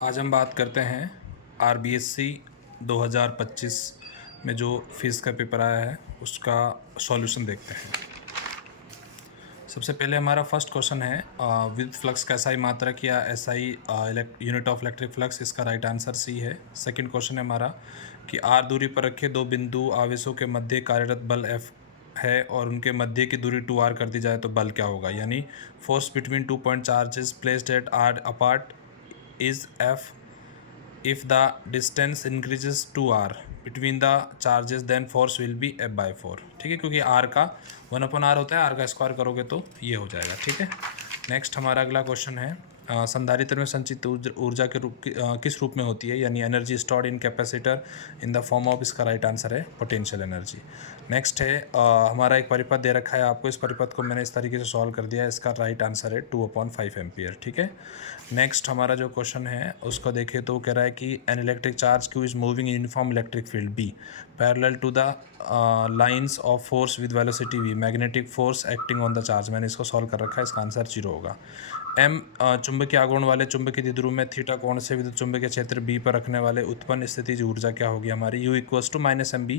आज हम बात करते हैं आरबीएससी 2025 में जो फिज़ का पेपर आया है उसका सॉल्यूशन देखते हैं। सबसे पहले हमारा फर्स्ट क्वेश्चन है विद फ्लक्स का एसआई मात्रक या SI unit of electric flux, इसका राइट आंसर सी है। सेकंड क्वेश्चन है हमारा कि आर दूरी पर रखे दो बिंदु आवेशों के मध्य कार्यरत बल एफ है और उनके मध्य की दूरी 2r कर दी जाए तो बल क्या होगा, यानी force between 2 point charges placed at R apart is F if the distance increases to r between the charges then force will be F by 4। ठीक है, क्योंकि r का 1/r होता है, r का स्क्वायर करोगे तो ये हो जाएगा। ठीक है, नेक्स्ट हमारा अगला क्वेश्चन है संधारित्र में संचित ऊर्जा के किस रूप में होती है, यानी energy stored in capacitor in the form of, इसका राइट आंसर है पोटेंशियल एनर्जी। नेक्स्ट है हमारा एक परिपथ दे रखा है आपको, इस परिपथ को मैंने इस तरीके से सॉल्व कर दिया है, इसका राइट आंसर है 2/5 एम्पियर। ठीक है, नेक्स्ट हमारा जो क्वेश्चन है उसको देखें तो कह रहा है कि an electric charge Q is moving in uniform electric field B parallel to the lines of force with velocity V magnetic force acting on the charge. मैंने इसको सॉल्व कर रखा है, इसका आंसर 0 होगा। एम चुंबकीय आघूर्ण वाले चुंबकीय द्विध्रुव में थीटा कोण से विद्युत चुंबकीय क्षेत्र बी पर रखने वाले उत्पन्न स्थितिज ऊर्जा क्या होगी हमारी, U equals to -mb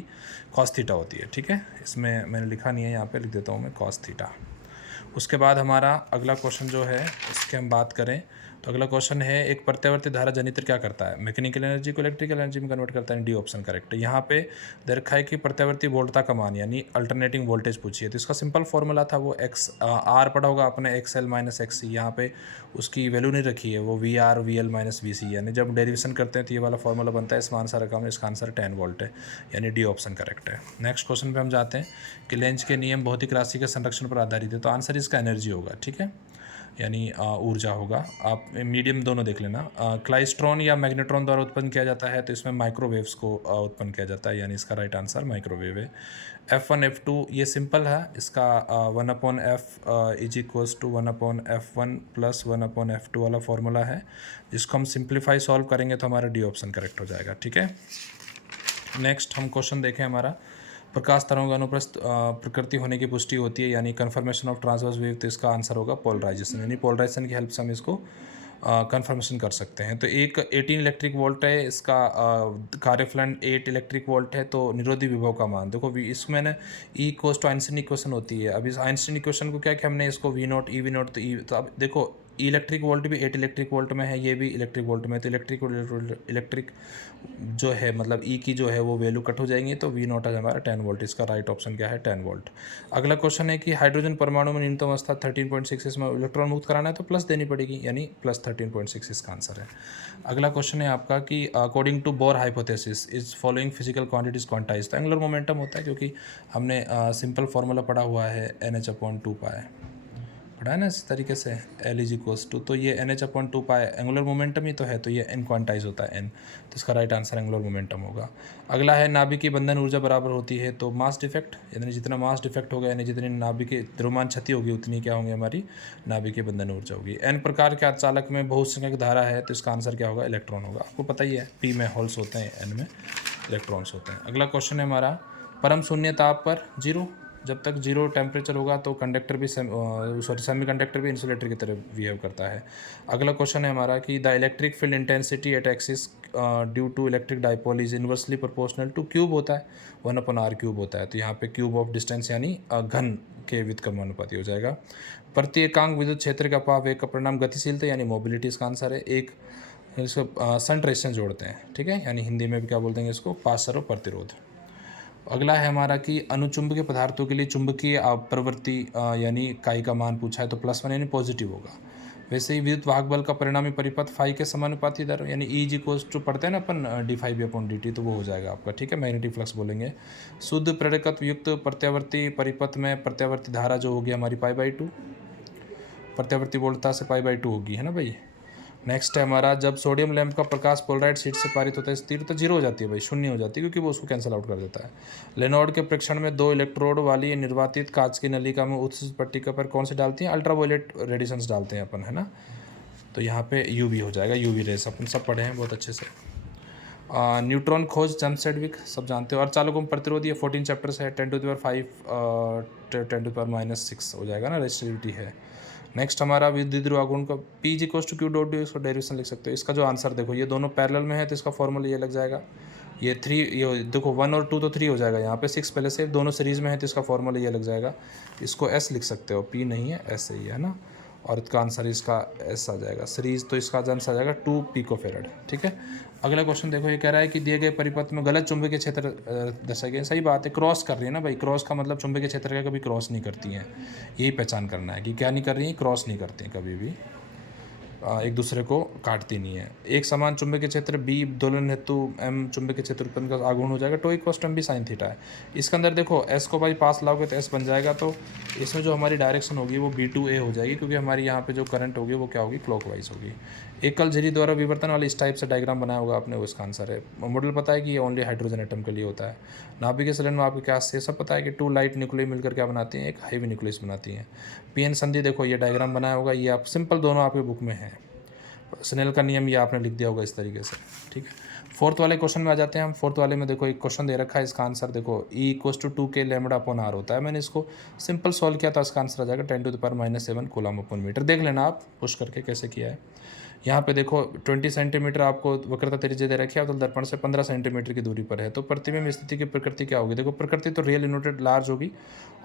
cos theta होती है। ठीक है, इसमें मैंने लिखा नहीं है, यहाँ पे लिख देता हूँ मैं कॉस थीटा। उसके बाद हमारा अगला क्वेश्चन जो है इसकी हम बात करें तो अगला क्वेश्चन है एक प्रत्यावर्ती धारा जनित्र क्या करता है, मैकेनिकल एनर्जी को इलेक्ट्रिकल एनर्जी में कन्वर्ट करता है। डी ऑप्शन करेक्ट है। यहाँ पे दे रखा है कि प्रत्यावर्ती वोल्टता का मान यानी अल्टरनेटिंग वोल्टेज पूछिए, तो इसका सिंपल फॉर्मूला था वो एक्स आर पढ़ा होगा आपने, X L minus X C. यहाँ पे उसकी वैल्यू नहीं रखी है, वो V R V L minus V C, यानी जब डेरिवेशन करते हैं तो ये वाला फॉर्मूला बनता है, इसमें आंसर रखा हमने, इसका आंसर 10 वोल्ट है, यानी डी ऑप्शन करेक्ट है। नेक्स्ट क्वेश्चन पे हम जाते हैं कि लेंज के नियम भौतिक राशि के संरक्षण पर आधारित है, तो आंसर इसका एनर्जी होगा। ठीक है, यानी ऊर्जा होगा। आप मीडियम दोनों देख लेना। क्लाइस्ट्रॉन या मैग्नेट्रॉन द्वारा उत्पन्न किया जाता है, तो इसमें माइक्रोवेव्स को उत्पन्न किया जाता है, यानी इसका राइट आंसर माइक्रोवेव है। F1 F2 ये सिंपल है, इसका 1/f is equals to 1/f1 plus 1/f2 वाला फॉर्मूला है, जिसको हम सिंप्लीफाई सॉल्व करेंगे तो हमारा डी ऑप्शन करेक्ट हो जाएगा। ठीक है, नेक्स्ट हम क्वेश्चन देखें हमारा प्रकाश तरंगों का अनुप्रस्थ प्रकृति होने की पुष्टि होती है, यानी कन्फर्मेशन ऑफ ट्रांसवर्स वेव, तो इसका आंसर होगा पोलराइजेशन, यानी पोलराइजेशन की हेल्प से हम इसको कन्फर्मेशन कर सकते हैं। तो एक 18 इलेक्ट्रिक वोल्ट है, इसका कार्यफलन 8 इलेक्ट्रिक वोल्ट है, तो निरोधी विभव का मान देखो इसमें मैंने E equals to Einstein equation होती है। अब इस आइंस्टीन इक्वेशन को क्या कि हमने इसको V not E V not, तो ई, तो अब देखो इलेक्ट्रिक वोल्ट भी 8 इलेक्ट्रिक वोल्ट में है, ये भी इलेक्ट्रिक वोल्ट में है, तो इलेक्ट्रिक जो है मतलब ई की जो है वो वैल्यू कट हो जाएंगी, तो वी नॉट है हमारा 10 वोल्ट, इसका राइट ऑप्शन क्या है 10 वोल्ट। अगला क्वेश्चन है कि हाइड्रोजन परमाणु में न्यूनतम अवस्था 13.6 में इलेक्ट्रॉन मुक्त कराना है, तो प्लस देनी पड़ेगी, यानी प्लस 13.6 इसका आंसर है। अगला क्वेश्चन है आपका कि according to Bohr hypothesis is following physical quantities quantise, तो एंगुलर मोमेंटम होता है, क्योंकि हमने सिंपल फार्मूला पढ़ा हुआ है NH/2π पढ़ा है ना इस तरीके से, L इज इक्वल्स टू, तो ये NH/2π एंगुलर मोमेंटम ही तो है, तो ये n क्वांटाइज होता है n, तो इसका राइट आंसर एंगुलर मोमेंटम होगा। अगला है नाभिक की बंधन ऊर्जा बराबर होती है, तो मास डिफेक्ट, यानी जितना मास डिफेक्ट होगा यानी जितनी नाभिक की द्रव्यमान क्षति होगी उतनी क्या होंगी हमारी नाभिक की बंधन ऊर्जा होगी। n प्रकार के अर्धचालक में बहुसंख्यक धारा है, तो इसका आंसर क्या होगा इलेक्ट्रॉन होगा। आपको पता ही है p में होल्स होते हैं, n में इलेक्ट्रॉन्स होते हैं। अगला क्वेश्चन है हमारा परम शून्य ताप पर जीरो, जब तक जीरो टेम्परेचर होगा तो कंडक्टर भी सेमी कंडक्टर भी इंसुलेटर की तरह बिहेव करता है। अगला क्वेश्चन है हमारा कि the electric field intensity at axis due to electric dipole is inversely proportional to cube होता है, 1/r क्यूब होता है, तो यहाँ पे क्यूब ऑफ डिस्टेंस यानी घन के व्युत्क्रमानुपाती हो जाएगा। प्रति एकांक विद्युत क्षेत्र का अभाव एक का परिणाम गतिशीलता यानी मोबिलिटी, इसका आंसर है। एक इसको सन रेजिस्टेंस जोड़ते हैं, ठीक है, यानी हिंदी में भी क्या बोलते हैं इसको, पासर और प्रतिरोध। अगला है हमारा कि अनुचुंबकीय पदार्थों के लिए चुंबकीय प्रवृत्ति यानी काई का मान पूछा है, तो +1 यानी पॉजिटिव होगा। वैसे ही विद्युत वाहक बल का परिणामी परिपथ फाई के समानुपाती दर, यानी ई जी कोस टू पढ़ते हैं ना अपन d∅/dt, तो वो हो जाएगा आपका। ठीक है, मैग्नेटिक फ्लक्स बोलेंगे। शुद्ध प्रेरकत्व युक्त प्रत्यावर्ती परिपथ में प्रत्यावर्ती धारा जो होगी हमारी π/2, प्रत्यावर्ती वोल्टता से π/2 होगी, है ना भाई। नेक्स्ट है हमारा जब सोडियम लैंप का प्रकाश पोलराइड शीट से पारित होता है, तीव्रता 0 हो जाती है भाई, शून्य हो जाती है, क्योंकि वो उसको कैंसिल आउट कर देता है। लेनॉर्ड के प्रेक्षण में 2 इलेक्ट्रोड वाली निर्वातित कांच की नलिका में उत्सर्जित पट्टिका पर कौन से डालती हैं, अल्ट्रावायलेट रेडिएशंस डालते हैं अपन, है ना, तो यहाँ पे यूवी हो जाएगा, यूवी रेस अपन सब पढ़े हैं बहुत अच्छे से। न्यूट्रॉन खोज चैम्पसेडविक सब जानते हो। और चालकों प्रतिरोध ये 14 चैप्टर से है, 10⁵ 10⁻⁻⁶ हो जाएगा ना, रेजिस्टिविटी है। नेक्स्ट हमारा विद्युत ध्रुव आघूर्ण का P is equal to Q dot D, इसको डेरिवेशन लिख सकते हो। इसका जो आंसर देखो, ये दोनों पैरेलल में है तो इसका फॉर्मूला ये लग जाएगा, ये 3, ये देखो 1 और 2 तो 3 हो जाएगा, यहाँ पे 6 पहले से, दोनों सीरीज़ में है तो इसका फॉर्मूला ये लग जाएगा। इसको S लिख सकते हो, P नहीं है S ही है ना, और इसका आंसर इसका S आ जाएगा सीरीज़, तो इसका आंसर आ जाएगा 2 पिकोफैरड। ठीक है। अगला क्वेश्चन देखो, ये कह रहा है कि दिए गए परिपथ में गलत चुंबकीय क्षेत्र दर्शाए गए। सही बात है, क्रॉस कर रही है ना भाई, क्रॉस का मतलब चुंबकीय क्षेत्र का कभी क्रॉस नहीं करती हैं, यही पहचान करना है कि क्या नहीं कर रही है, क्रॉस नहीं करती हैं कभी भी, एक दूसरे को काटती नहीं है। एक समान चुंबकीय क्षेत्र B दोलन हेतु M चुंबकीय क्षेत्र उत्पन्न का आघूर्ण हो जाएगा, टो इक्वल टू M भी साइन थीटा है। इसके अंदर देखो S को भाई पास लाओगे तो S बन जाएगा, तो इसमें जो हमारी डायरेक्शन होगी वो B2A हो जाएगी, क्योंकि हमारी यहाँ पे जो करंट होगी वो क्या होगी, क्लॉकवाइज होगी। एकल झिरी द्वारा विवर्तन वाले इस टाइप से डायग्राम बनाया होगा आपने, वो इसका आंसर है। मॉडल पता है कि ये ओनली हाइड्रोजन एटम के लिए होता है। नाभिकीय सिलेंडर में आपको क्या से सब पता है कि 2 लाइट न्यूक्लियस मिलकर क्या बनाती हैं, एक हेवी न्यूक्लियस बनाती हैं। PN संधि देखो, ये डायग्राम बनाया होगा, ये आप सिंपल दोनों आपके बुक में है। स्नेल का नियम ये आपने लिख दिया होगा इस तरीके से। ठीक है। फोर्थ वाले क्वेश्चन में आ जाते हैं हम। फोर्थ वाले में देखो एक क्वेश्चन दे रखा है, इसका आंसर देखो E=2 लैम्बडा अपॉन आर होता है। मैंने इसको सिंपल सॉल्व किया था, इसका आंसर आ जाएगा 10⁻⁷ कूलम अपॉन मीटर। देख लेना आप पुश करके कैसे किया है। यहाँ पे देखो 20 सेंटीमीटर आपको वक्रता त्रिज्या दे रखी है, तो दर्पण से 15 सेंटीमीटर की दूरी पर है। तो प्रतिबिंब स्थिति की प्रकृति क्या होगी, देखो प्रकृति तो रियल यूनिटेड लार्ज होगी,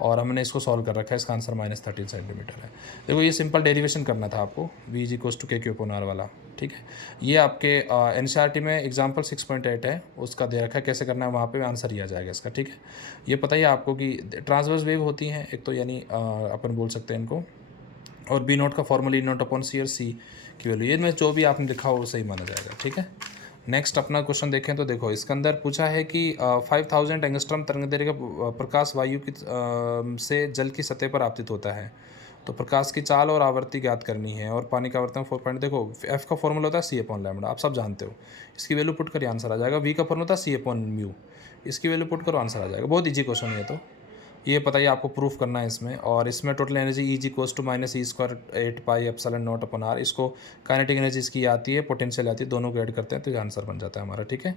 और हमने इसको सॉल्व कर रखा है, इसका आंसर -13 सेंटीमीटर है। देखो ये सिंपल डेरिवेशन करना था आपको, V = KQ/R वाला। ठीक है। ये आपके NCERT में एग्जाम्पल 6.8 है, उसका दे रखा है कैसे करना है, वहाँ पे आंसर ही आ जाएगा इसका। ठीक है। ये पता ही आपको कि ट्रांसवर्स वेव होती हैं एक तो, यानी अपन बोल सकते हैं इनको, और B0 का फॉर्मूला E0/C और C की वैल्यू, ये में जो भी आपने लिखा हो वो सही माना जाएगा। ठीक है। नेक्स्ट अपना क्वेश्चन देखें तो देखो इसके अंदर पूछा है कि 5000 एंगस्ट्रॉम तरंगदैर्घ्य का प्रकाश वायु की से जल की सतह पर आपतित होता है, तो प्रकाश की चाल और आवृत्ति ज्ञात करनी है, और पानी का आवर्तन 4 पॉइंट। देखो F का फॉर्मूला होता है C/λ, आप सब जानते हो, इसकी वैल्यू पुट करिए आंसर आ जाएगा। V का फॉर्मूला होता है C/μ, इसकी वैल्यू पुट करो आंसर आ जाएगा। बहुत ईजी क्वेश्चन है तो, ये पता ही आपको प्रूफ करना है इसमें। और इसमें टोटल एनर्जी E = -e²8πε0/r, इसको काइनेटिक एनर्जी इसकी आती है, पोटेंशियल आती है, दोनों को ऐड करते हैं तो ये आंसर बन जाता है हमारा। ठीक है।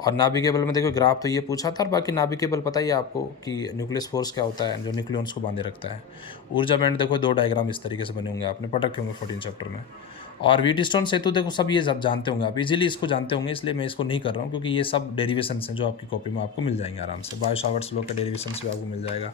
और नाभिकीय बल में देखो ग्राफ तो ये पूछा था, और बाकी नाभिकीय बल पता ही है आपको कि न्यूक्लियस फोर्स क्या होता है, जो न्यूक्लियॉन्स को बांधे रखता है। ऊर्जा बैंड देखो 2 डायग्राम इस तरीके से बने होंगे, आपने पढ़ रखे होंगे 14 चैप्टर में। और व्हीटस्टोन सेतु देखो सब ये सब जानते होंगे आप, इजीली इसको जानते होंगे, इसलिए मैं इसको नहीं कर रहा हूँ, क्योंकि ये सब डेरिवेशंस हैं जो आपकी कॉपी में आपको मिल जाएंगे आराम से। बायो-सावर्ट्स लॉ का डेरिवेशंस भी आपको मिल जाएगा।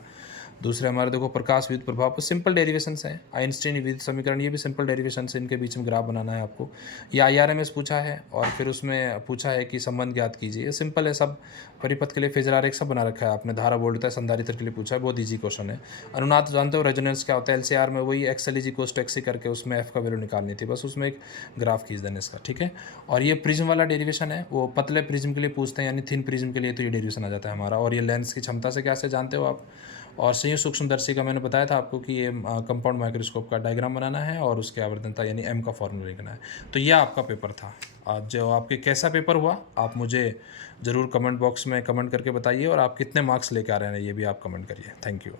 दूसरे हमारे देखो प्रकाश विद्युत प्रभाव, सिंपल डेरिवेशंस हैं। आइंस्टीन विद्युत समीकरण, ये भी सिंपल डेरिवेशंस है, इनके बीच में ग्राफ बनाना है आपको। ये IRMS पूछा है, और फिर उसमें पूछा है कि संबंध ज्ञात कीजिए, ये सिंपल है सब। परिपथ के लिए फेजर आरेख सब बना रखा है आपने, धारा वोल्टता है, संधारित्र के लिए पूछा है, बहुत ईजी क्वेश्चन है। अनुनाद जानते हो, रेजोनेंस क्या होता है, LCR में वही XL = XC करके उसमें F का वैल्यू निकालनी थी, बस उसमें एक ग्राफ खींच देना इसका। ठीक है। और ये प्रिज्म वाला डेरिवेशन है, वो पतले प्रिज्म के लिए पूछते हैं, यानी थिन प्रिज्म के लिए तो ये डेरिवेशन आ जाता है हमारा। और ये लेंस की क्षमता से क्या से जानते हो आप। और संयुक्त सूक्ष्मदर्शी का मैंने बताया था आपको कि ये कंपाउंड माइक्रोस्कोप का डायग्राम बनाना है, और उसके आवर्धनता यानी M का फॉर्मूला लिखना है। तो यह आपका पेपर था। आज जो आपके कैसा पेपर हुआ आप मुझे ज़रूर कमेंट बॉक्स में कमेंट करके बताइए, और आप कितने मार्क्स लेकर आ रहे हैं ये भी आप कमेंट करिए। Thank you.